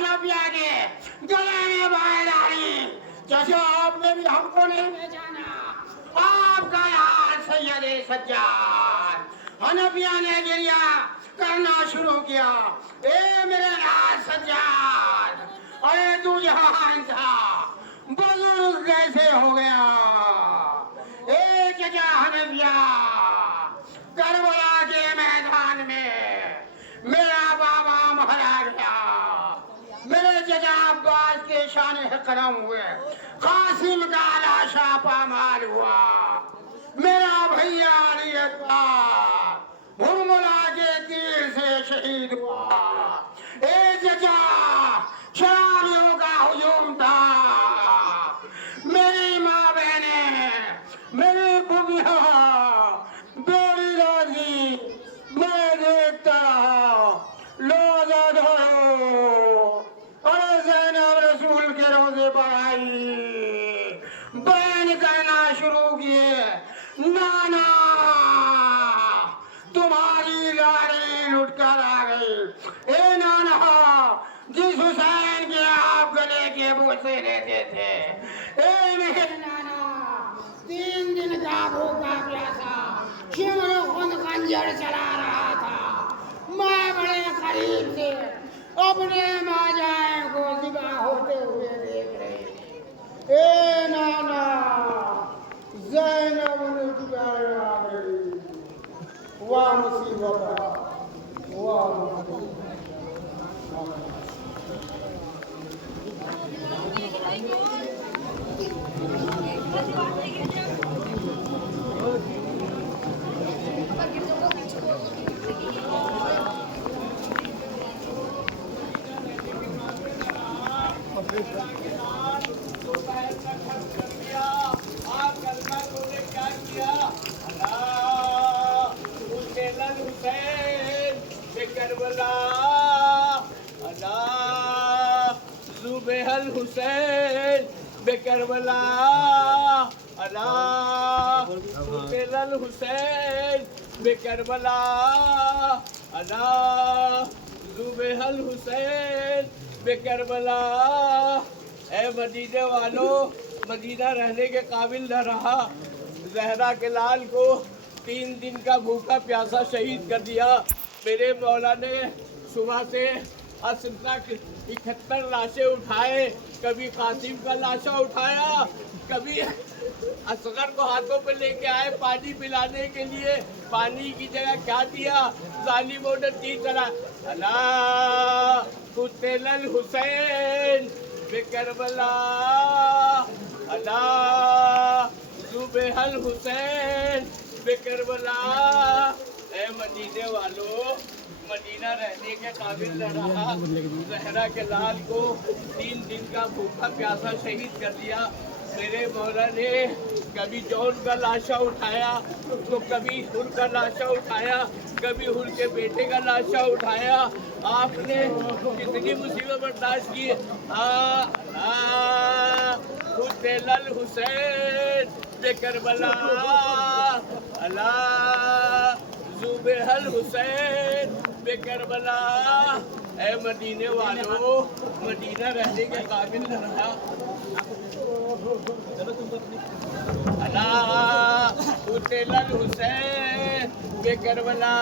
حنفیہ کے گلے میں بائے ڈالی چچا آپ نے بھی ہم کو نہیں پہچانا آپ کا یار سید سجاد حنفیہ نے گریہ کرنا شروع کیا اے میرے یار سجاد ارے تو جہان تھا بزرگ کیسے ہو گیا اے چچا حنفیہ کربلا کے میدان میں میرا بابا مارا گیا میرے چچا عباس کے شان قدم ہوئے قاسم کا لاشا پامال ہوا میرا بھیا علی اکبر ہرملا کے تیر سے شہید ہوا اے چچا شرابیوں کا ہجوم تھا میری ماں بہنیں میری پھوپھیاں بیڑی دادی میں دیکھتا رہا روزہ دھرو اور زینب رسول کے روزے پر آئی بیان کرنا شروع کیے نانا تمہاری لاری لٹ کر آ گئی اے نانا جس حسین کے آپ گلے کے بوسے لیتے تھے اے میرے نانا 3 دن کا بھوکا پیاسا شمر خون خنجر چلا رہا تھا میں بڑے قریب سے اپنے ماجائیں کو ذبح ہوتے ہوئے دیکھ رہی تھی اے نانا زینب لٹ کر آ گئی واہ مصیبت واہ مصیبت حسین بے کربلا اللہ قتل الحسین بے کربلا اللہ ذبح الحسین بے کربلا اے مدینے والوں مدینہ رہنے کے قابل نہ رہا زہرا کے لال کو 3 دن کا بھوکا پیاسا شہید کر دیا میرے مولا نے صبح سے عصر تک 71 لاشیں اٹھائے کبھی قاسم کا لاشا اٹھایا کبھی اصغر کو ہاتھوں پہ لے کے آئے پانی پلانے کے لیے پانی کی جگہ کیا دیا ظالموں نے 3 طرح اللہ قتل الحسین بے کربلا اللہ ذبح الحسین بے کربلا اے مدینے والوں مدینہ رہنے کے قابل نہ رہا زہرا کے لال کو 3 دن کا بھوکا پیاسا شہید کر دیا میرے مولا نے کبھی جون کا لاشا اٹھایا تو کبھی حر کا لاشا اٹھایا کبھی حر کے بیٹے کا لاشا اٹھایا آپ نے کتنی مصیبت برداشت کی قتل الحسین بے کربلا اللہ ذبح الحسین بے کربلا اے مدینے والوں مدینہ رہنے کے قابل نہ رہا اللہ قتل الحسین بے کربلا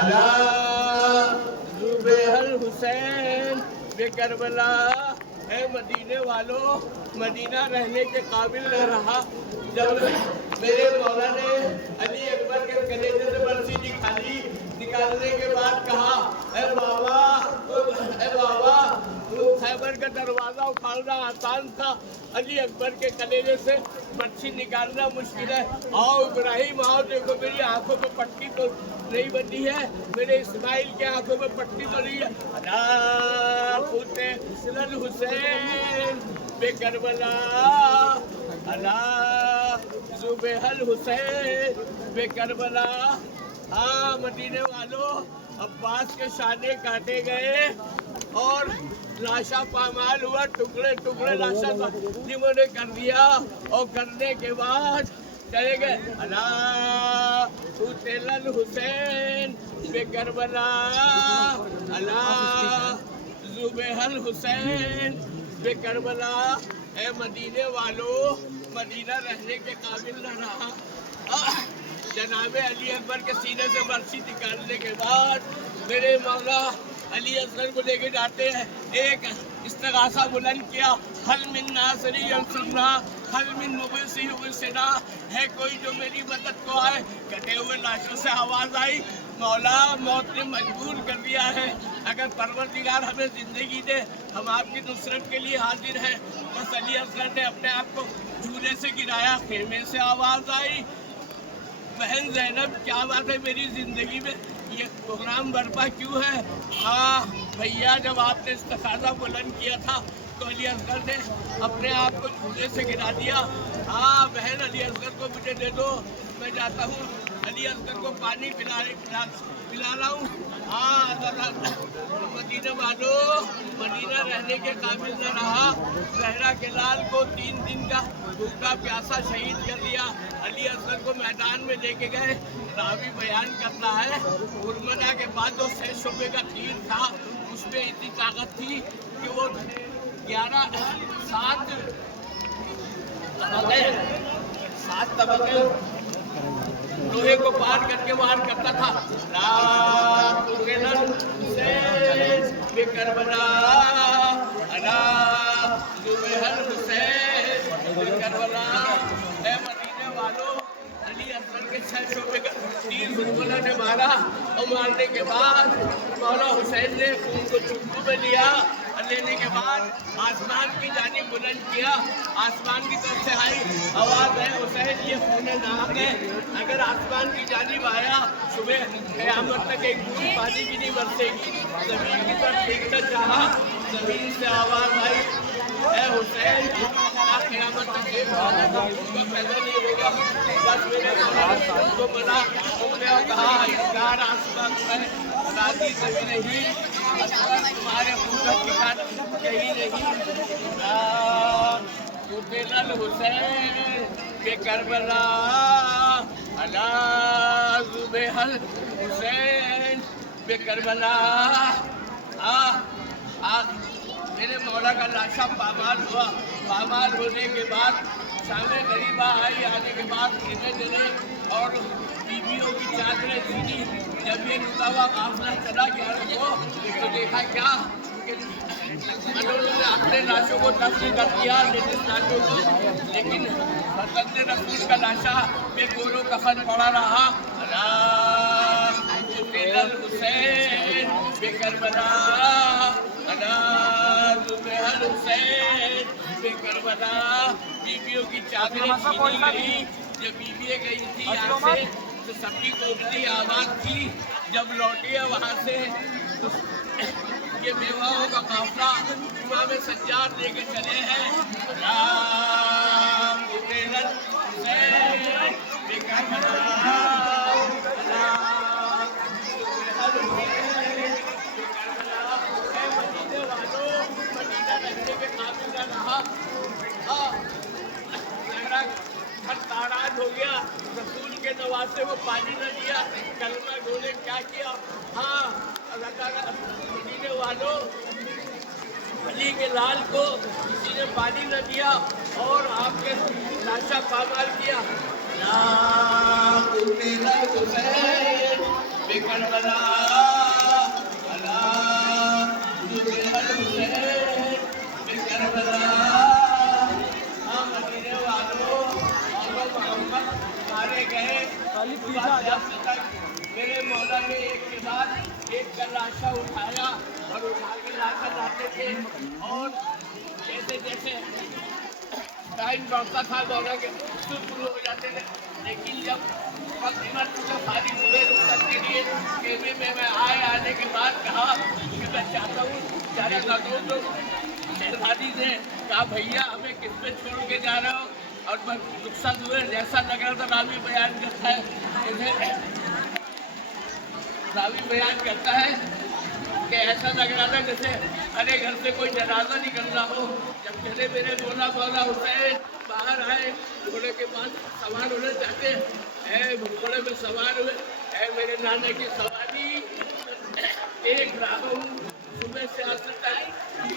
اللہ ذبح الحسین بے کربلا اے مدینے والوں مدینہ رہنے کے قابل نہ رہا جب میرے مولا نے علی اکبر کے کلیجے سے برسی نکالی نکالنے کے بعد کہا اے بابا خیبر کا دروازہ اکھاڑنا آسان تھا علی اکبر کے کلیجے سے برسی نکالنا مشکل ہے آؤ ابراہیم آؤ دیکھو میری آنکھوں میں پٹی تو نہیں بندی ہے میرے اسماعیل کے آنکھوں میں پٹی تو نہیں ہے اللہ قتل الحسین بے کربلا اللہ ذبح الحسین بے کربلا ہاں مدینے والوں عباس کے شانے کاٹے گئے اور لاشا پامال ہوا ٹکڑے ٹکڑے لاشا ظالموں نے کر دیا اور کرنے کے بعد چلے گئے اللہ قتل الحسین بے کربلا اللہ ذوبیح الحسین بے کربلا، اے مدینے والو مدینہ رہنے کے قابل نہ رہا۔ جناب علی اکبر کے سینے سے برسی نکالنے کے بعد میرے مولا علی اصغر کو لے کے جاتے ہیں، ایک استغاثہ بلند کیا، حل من ناصری ینصرنا، حل من مغیث یغیثنا، ہے کوئی جو میری مدد کو آئے؟ کٹے ہوئے لاشوں سے آواز آئی، مولا موت نے مجبور کر دیا ہے، اگر پروردگار ہمیں زندگی دے ہم آپ کی نصرت کے لیے حاضر ہیں۔ بس علی اصغر نے اپنے آپ کو جھولے سے گرایا، خیمے سے آواز آئی، بہن زینب کیا بات ہے میری زندگی میں یہ پروگرام برپا کیوں ہے؟ ہاں بھیا، جب آپ نے استغاثہ بلند کیا تھا تو علی اصغر نے اپنے آپ کو جھولے سے گرا دیا۔ ہاں بہن، علی اصغر کو مجھے دے دو، میں جاتا ہوں علی اصغر کو پانی پلا لاؤں۔ ہاں ذرا مدینہ والو مدینہ رہنے کے قابل نہ رہا، زہرا کے لال کو 3 دن کا بھوکا پیاسا شہید کر دیا۔ علی اصغر کو میدان میں لے کے گئے، راوی بیان کرتا ہے ہرمنا کے بعد جو 6 شعبے کا تیر تھا اس میں اتنی طاقت تھی کہ وہ 7 طبقے لوہے کو پار کر کے وار کرتا تھا۔ لا تقتل الحسین بے کربلا، الا ذوبیح الحسین بے کربلا، اے مدینے والو علی اصغر کے 6 شعبے کا تیر ہرملا نے مارا، اور مارنے کے بعد مولا حسین نے خون کو چٹکو میں لیا، لینے کے بعد آسمان کی جانب بلند کیا، آسمان کی طرف سے آئی آواز ہے حسین یہ خون ناحق ہے، اگر آسمان کی جانب آیا صبح قیامت تک ایک بوند پانی بھی نہیں برسے گی۔ زمین کی طرف دیکھنا چاہا، زمین سے آواز آئی اے حسین کیا قیامت تک ایک بوند پیدا نہیں ہوگا؟ بس میرے مولا کو منا، تم نے کہا انکار آسمان ہے راضی کبھی نہیں، تمہارے خون کا ٹھکانا کہیں نہیں۔ لا تقتل الحسین بے کربلا، الا ذوبیح الحسین بے کربلا۔ میرے مولا کا لاشا پامال ہوا، پامال ہونے کے بعد شام غریبہ آئی، آنے کے بعد خیمے جلے اور بیویوں کی چادریں چھینی۔ جب یہ لٹا ہوا قافلہ چلا گیا تو دیکھا کیا کہ انہوں نے اپنے لاشوں کو دفن کر دیا، لیکن فرزند رسول کا لاشا بے گول و کفن پڑا رہا۔ الا تقتل الحسین بے کربلا، الا ذوبیح الحسین بے کربلا۔ بیویوں کی چادریں چھینی گئی، جب بیوییں گئی تھی یہاں سے تو سبھی کو اگلی آواز تھی، جب لوٹی ہے وہاں سے یہ بیواؤں کا قافلہ امام سجاد لے کے چلے ہیں۔ لا تقتل الحسین بے کربلا، الا ذوبیح الحسین بے کربلا، اے مدینے والو مدینہ رہنے کے قابل نہ رہا۔ ہر تاراج ہو گیا، رسول کے نواسے کو پانی نہ دیا، کلمہ گھولے کیا کیا؟ ہاں اللہ تعالیٰ مدینے والوں علی کے لال کو کسی نے پانی نہ دیا اور آپ کے لاشا پامال کیا۔ لا تقتل الحسین بے کربلا، الا ذوبیح الحسین بے کربلا۔ مدینے والوں محمد مارے گئے، میرے مولا نے ایک کے بعد ایک کا لاشا اٹھایا اور اٹھا کے لاشا لاتے تھے، اور جیسے جیسے ٹائم بڑھتا تھا مولا کے شروع ہو جاتے تھے، لیکن جب وقت سے فارغ ہوئے رخصت کے لیے خیمے میں آنے کے بعد کہا کہ میں چاہتا ہوں جانا چاہتا ہوں، تو شہزادی نے کہا بھیا ہمیں کس میں چھوڑ کے جا رہے ہو؟ اور میں رخصت ہوئے جیسا لگ رہا تھا، راوی بیان کرتا ہے کہ ایسا لگ رہا تھا جیسے ارے گھر سے کوئی جنازہ نکلنا ہو۔ جب چلے میرے مولا حسین باہر آئے، گھوڑے کے پاس سوار ہونا چاہتے ہیں، گھوڑے میں سوار ہوئے، اے میرے نانا کی سواری دیکھ رہا ہوں صبح سے آج تک